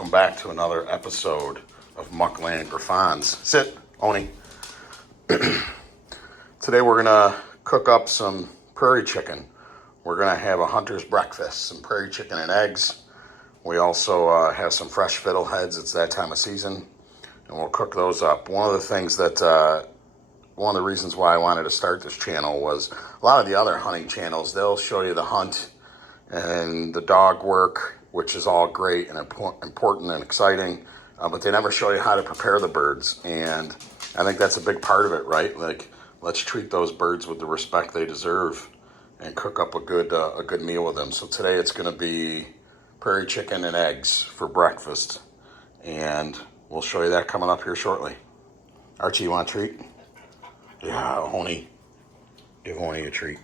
welcome back to another episode of Muckland Griffons. Sit, Oni. Today we're gonna cook up some prairie chicken. We're gonna have a hunter's breakfast, some prairie chicken and eggs. We also have some fresh fiddleheads. It's that time of season, and we'll cook those up. One of the things that, one of the reasons why I wanted to start this channel was a lot of the other hunting channels, they'll show you the hunt and the dog work, which is all great and important and exciting, but they never show you how to prepare the birds. And I think that's a big part of it, right? Like, let's treat those birds with the respect they deserve and cook up a good meal with them. So today it's gonna be prairie chicken and eggs for breakfast. And we'll show you that coming up here shortly. Archie, you want a treat? Yeah, Oni. Give Oni a treat.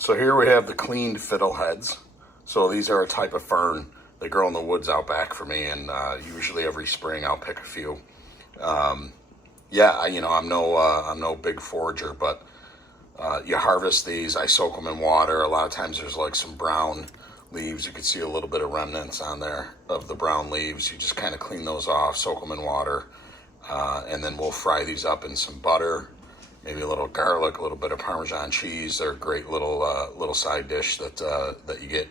So here we have the cleaned fiddleheads. So these are a type of fern. They grow in the woods out back for me, and usually every spring I'll pick a few. I'm no big forager, but you harvest these. I soak them in water. A lot of times there's like some brown leaves. You can see a little bit of remnants on there of the brown leaves. You just kind of clean those off, soak them in water, and then we'll fry these up in some butter. Maybe a little garlic, a little bit of Parmesan cheese. They're a great little side dish that you get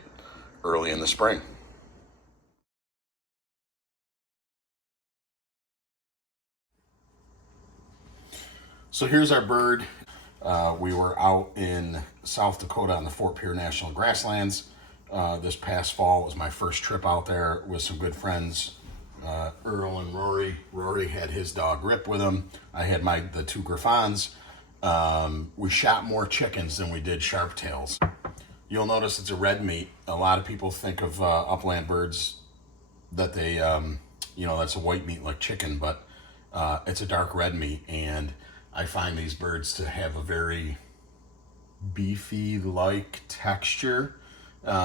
early in the spring. So here's our bird. We were out in South Dakota on the Fort Pierre National Grasslands this past fall. It was my first trip out there with some good friends, Earl and Rory. Rory had his dog Rip with him. I had the two Griffons. We shot more chickens than we did sharp tails. You'll notice it's a red meat. A lot of people think of upland birds that they, that's a white meat like chicken, but it's a dark red meat. And I find these birds to have a very beefy-like texture.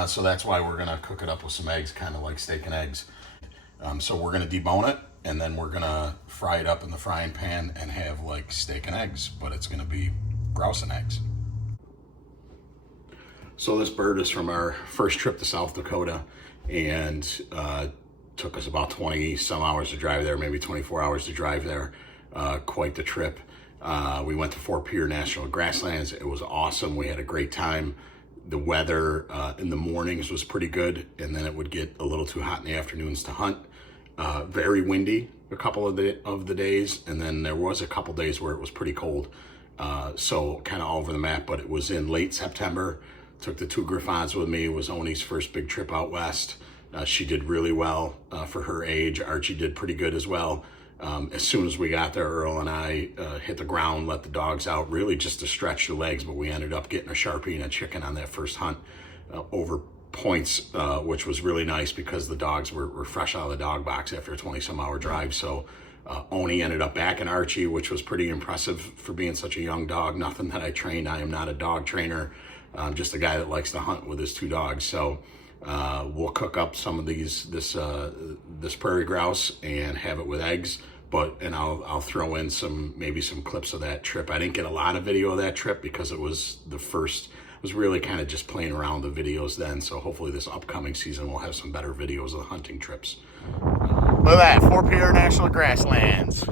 So that's why we're gonna cook it up with some eggs, kind of like steak and eggs. So we're gonna debone it, and then we're gonna fry it up in the frying pan and have like steak and eggs, but it's gonna be grouse and eggs. So this bird is from our first trip to South Dakota, and took us about 20 some hours to drive there, maybe 24 hours to drive there. Quite the trip. We went to Fort Pierre National Grasslands. It was awesome. We had a great time. The weather in the mornings was pretty good, and then it would get a little too hot in the afternoons to hunt. Very windy a couple of the days, and then there was a couple days where it was pretty cold. So kind of all over the map, but it was in late September. Took the two Griffons with me. It was Oni's first big trip out west. She did really well for her age. Archie did pretty good as well. As soon as we got there, Earl and I hit the ground, let the dogs out, really just to stretch the legs, but we ended up getting a Sharpie and a chicken on that first hunt over points, which was really nice because the dogs were fresh out of the dog box after a 20-some hour drive. So Oni ended up backing Archie, which was pretty impressive for being such a young dog. Nothing that I trained. I am not a dog trainer. I'm just a guy that likes to hunt with his two dogs. So we'll cook up some of this prairie grouse and have it with eggs. And I'll throw in maybe some clips of that trip. I didn't get a lot of video of that trip because it was really kind of just playing around with the videos then. So hopefully this upcoming season we'll have some better videos of the hunting trips. Look at that, Fort Pierre National Grasslands.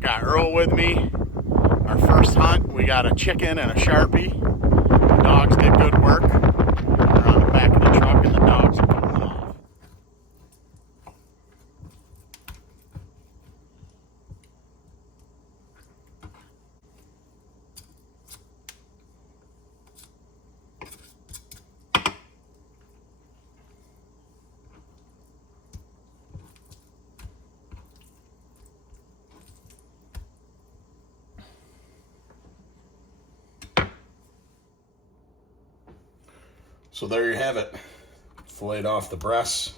Got Earl with me. Our first hunt, we got a chicken and a Sharpie. The dogs did good work. They're on the back of the truck and the dogs are cooling off. So there you have it, filleted off the breasts.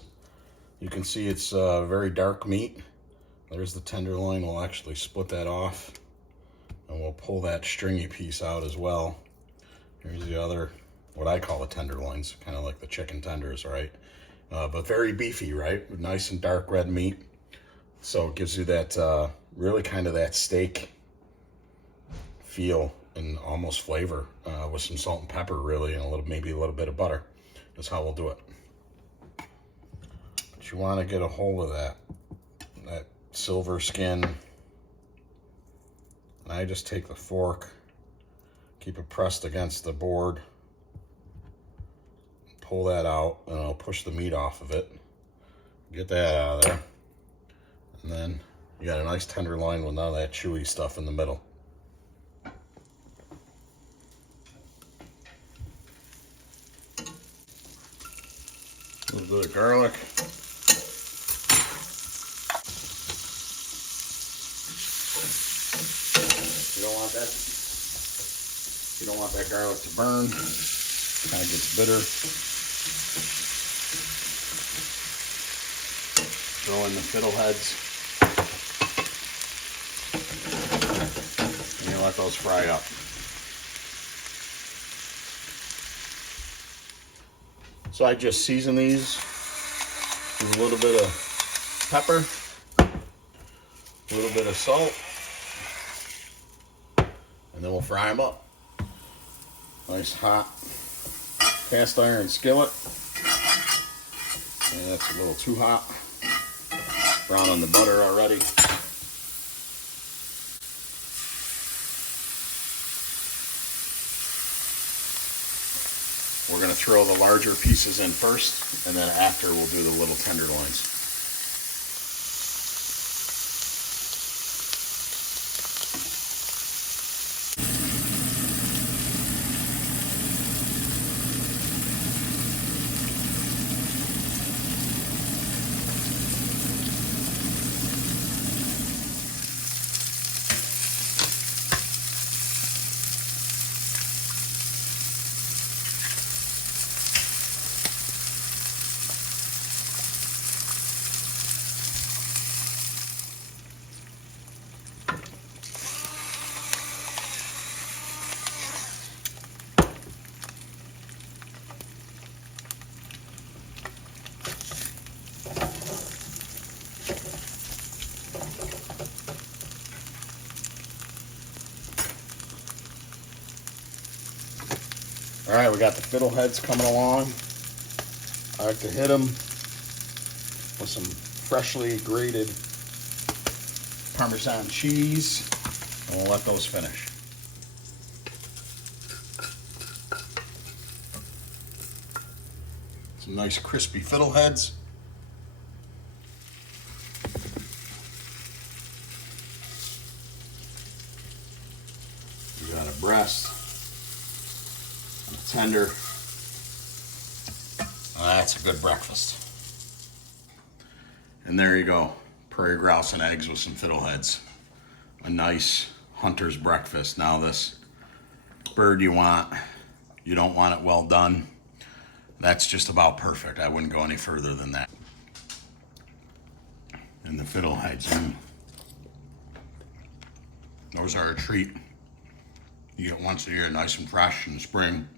You can see it's very dark meat. There's the tenderloin. We'll actually split that off, and we'll pull that stringy piece out as well. Here's the other, what I call the tenderloins, kind of like the chicken tenders, right? but very beefy, right? Nice and dark red meat. So it gives you that really kind of that steak feel and almost flavor with some salt and pepper, really, and maybe a little bit of butter. That's how we'll do it. But you want to get a hold of that silver skin. And I just take the fork, keep it pressed against the board, pull that out, and I'll push the meat off of it. Get that out of there. And then you got a nice tenderloin with none of that chewy stuff in the middle. A little bit of garlic. You don't want that garlic to burn. Kind of gets bitter. Throw in the fiddleheads. And you let those fry up. So I just season these with a little bit of pepper, a little bit of salt, and then we'll fry them up. Nice hot cast iron skillet. And that's a little too hot. Brown on the butter already. We're going to throw the larger pieces in first, and then after we'll do the little tenderloins. All right, we got the fiddleheads coming along. I like to hit them with some freshly grated Parmesan cheese, and we'll let those finish. Some nice crispy fiddleheads. We got a breast. Tender. That's a good breakfast. And there you go. Prairie grouse and eggs with some fiddleheads. A nice hunter's breakfast. Now this bird you don't want it well done. That's just about perfect. I wouldn't go any further than that. And the fiddleheads. Those are a treat. You get once a year, nice and fresh in the spring.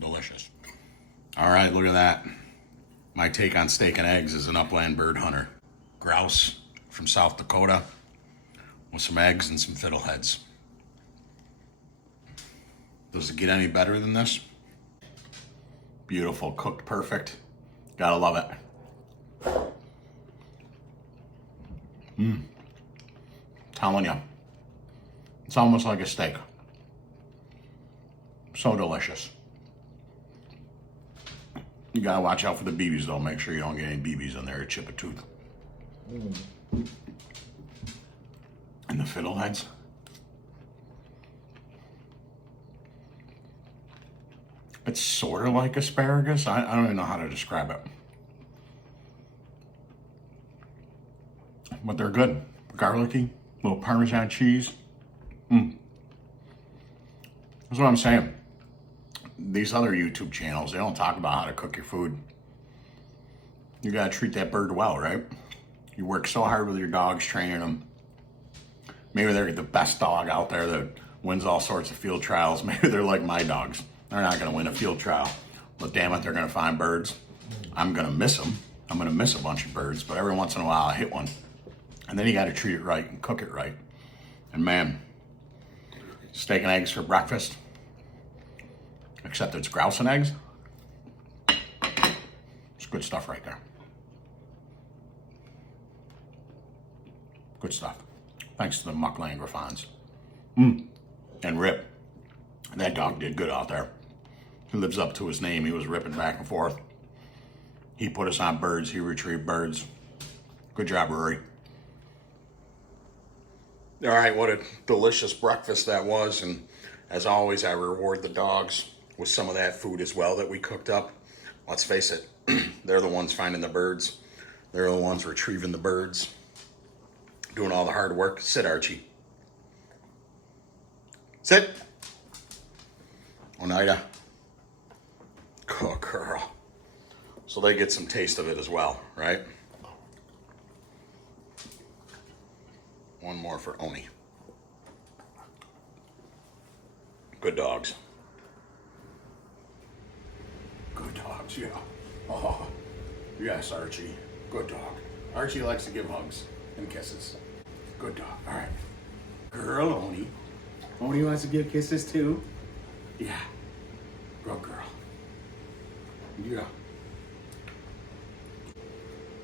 Delicious. All right, look at that. My take on steak and eggs as an upland bird hunter. Grouse from South Dakota with some eggs and some fiddleheads. Does it get any better than this? Beautiful, cooked perfect. Gotta love it. Telling you, it's almost like a steak. So delicious. You gotta watch out for the BBs though. Make sure you don't get any BBs in there or chip a tooth. And the fiddleheads. It's sort of like asparagus. I don't even know how to describe it. But they're good. Garlicky, little Parmesan cheese. That's what I'm saying. These other YouTube channels, they don't talk about how to cook your food. You gotta treat that bird well, right? You work so hard with your dogs, training them. Maybe they're the best dog out there that wins all sorts of field trials. Maybe they're like my dogs. They're not gonna win a field trial, but damn it, they're gonna find birds. I'm gonna miss them. I'm gonna miss a bunch of birds, but every once in a while I hit one. And then you gotta treat it right and cook it right. And man, steak and eggs for breakfast, except it's grouse and eggs. It's good stuff right there. Good stuff. Thanks to the muckling griffons. And Rip, that dog did good out there. He lives up to his name. He was ripping back and forth. He put us on birds. He retrieved birds. Good job, Rory. All right, what a delicious breakfast that was. And as always, I reward the dogs with some of that food as well that we cooked up. Let's face it, they're the ones finding the birds. They're the ones retrieving the birds, doing all the hard work. Sit, Archie. Sit. Oneida. Good girl. So they get some taste of it as well, right? One more for Oni. Good dogs. Good dogs, yeah. Oh, yes, Archie. Good dog. Archie likes to give hugs and kisses. Good dog. All right. Girl, Oni. Oni wants to give kisses too? Yeah. Good girl. Yeah.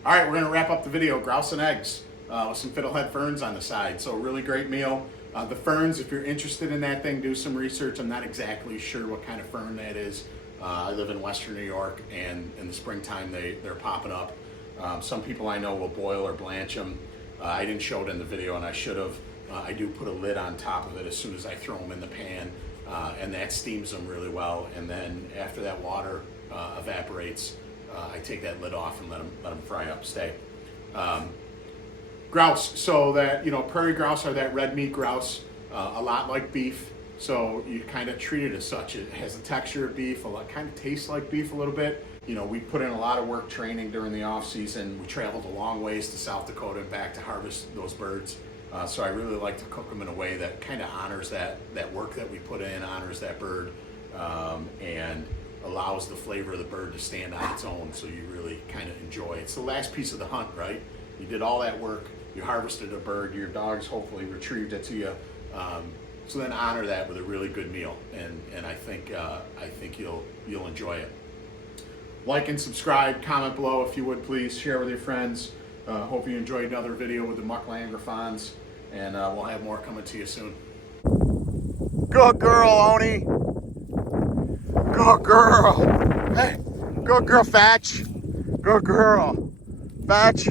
All right, we're gonna wrap up the video. Grouse and eggs with some fiddlehead ferns on the side. So really great meal. The ferns, if you're interested in that thing, do some research. I'm not exactly sure what kind of fern that is. I live in Western New York, and in the springtime they're popping up. Some people I know will boil or blanch them. I didn't show it in the video, and I should have. I do put a lid on top of it as soon as I throw them in the pan, and that steams them really well. And then after that water evaporates, I take that lid off and let them fry up. Stay. Grouse. So that, prairie grouse are that red meat grouse, a lot like beef. So you kind of treat it as such. It has the texture of beef, kind of tastes like beef a little bit. We put in a lot of work training during the off season. We traveled a long ways to South Dakota and back to harvest those birds. So I really like to cook them in a way that kind of honors that work that we put in, honors that bird, and allows the flavor of the bird to stand on its own, so you really kind of enjoy it. It's the last piece of the hunt, right? You did all that work, you harvested a bird, your dogs hopefully retrieved it to you, so then honor that with a really good meal, and I think you'll enjoy it. Like and subscribe, comment below if you would please, share with your friends. Hope you enjoyed another video with the muckland griffons, and we'll have more coming to you soon. Good girl, Oni. Good girl. Hey, good girl, Fatch. Good girl. Fatch.